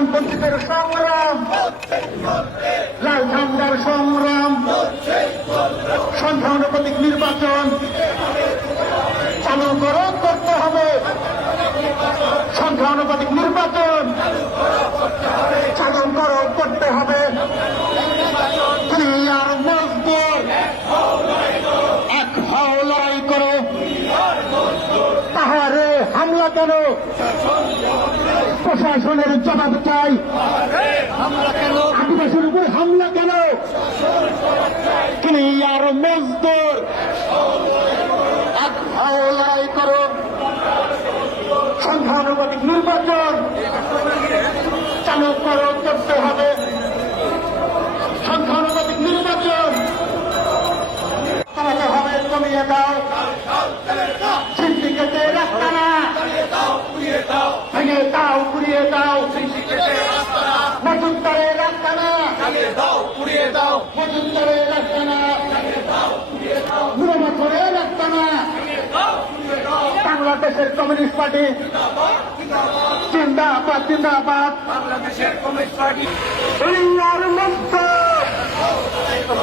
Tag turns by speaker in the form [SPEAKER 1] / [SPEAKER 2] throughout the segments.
[SPEAKER 1] বামপন্থীদের সংগ্রাম। লাল ঝান্ডার সংগ্রাম। সন্ধানুপাতিক নির্বাচন। চালু করো করতে হবে। সন্ধানুপাতিক নির্বাচন। চালু করো করতে হবে। ক্লিয়ার মজদুর এক হও লড়াই করো কেন প্রশাসনের জবাব চাই। আদিবাসীর উপর হামলা কেন? ক্লিয়ার মজদুর। এক হও লড়াই করো সংখ্যানুপাতিক নির্বাচন চালু করো করতে হবে। সংখ্যানুপাতিক নির্বাচন চালাতে হবে, কমিয়ে দাও। সিন্ডিকেটে রাস্তা না ভেঙে দাও পুড়িয়ে দাও মজুমদারে রাস্তা না মজুমদারে রাস্তা না মুরমাথরে রাস্তা না বাংলাদেশের কমিউনিস্ট পার্টি। জিন্দাবাদ জিন্দাবাদ।
[SPEAKER 2] বাংলাদেশের কমিউনিস্ট পার্টি।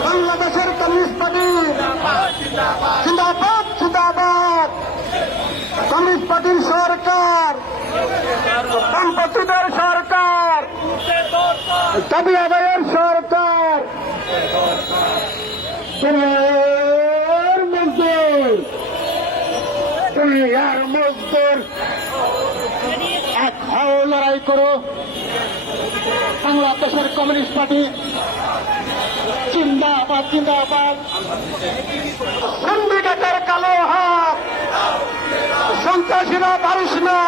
[SPEAKER 1] বাংলাদেশের কমিউনিস্ট পার্টি। জিন্দাবাদ জিন্দাবাদ। কমিউনিস্ট পার্টির সরকার বামপন্থীদের সরকার দাবি আদায়ের সরকার। দুনিয়ার মজদুর। দুনিয়ার মজদুর। এক লড়াই করো। বাংলাদেশের কমিউনিস্ট পার্টি জিন্দাবাদ জিন্দাবাদ। সিন্ডিকেটের কালো হাত। সন্ত্রাসীরা পারিস না।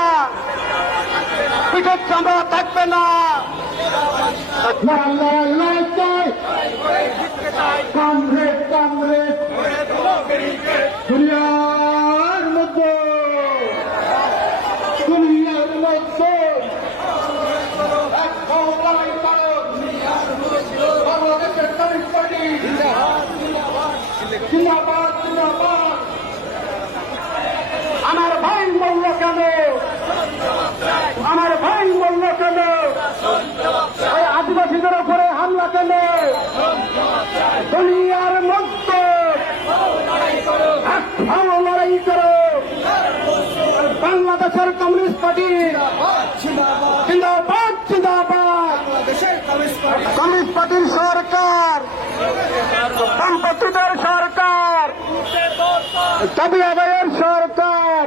[SPEAKER 1] পিঠের চামড়া থাকবে না। কংগ্রেস কংগ্রেস দুনিয়ার মধ্যে দুনিয়ার মধ্যে এক হও লড়াই করো বাংলাদেশের কমিউনিস্ট পার্টি জিন্দাবাদ জিন্দাবাদ আমার ভাই বলল কেন আমার ভাই বলল কেন ওই আদিবাসীদের উপরে হামলা কেন দুনিয়ার মুক্ত এক ভালো লড়াই করো বাংলাদেশের কমিউনিস্ট পার্টি জিন্দাবাদ জিন্দাবাদ
[SPEAKER 2] বাংলাদেশের কমিউনিস্ট পার্টি
[SPEAKER 1] কমিউনিস্ট পার্টির সরকার বামপন্থীদের সরকার দাবি আদায়ের সরকার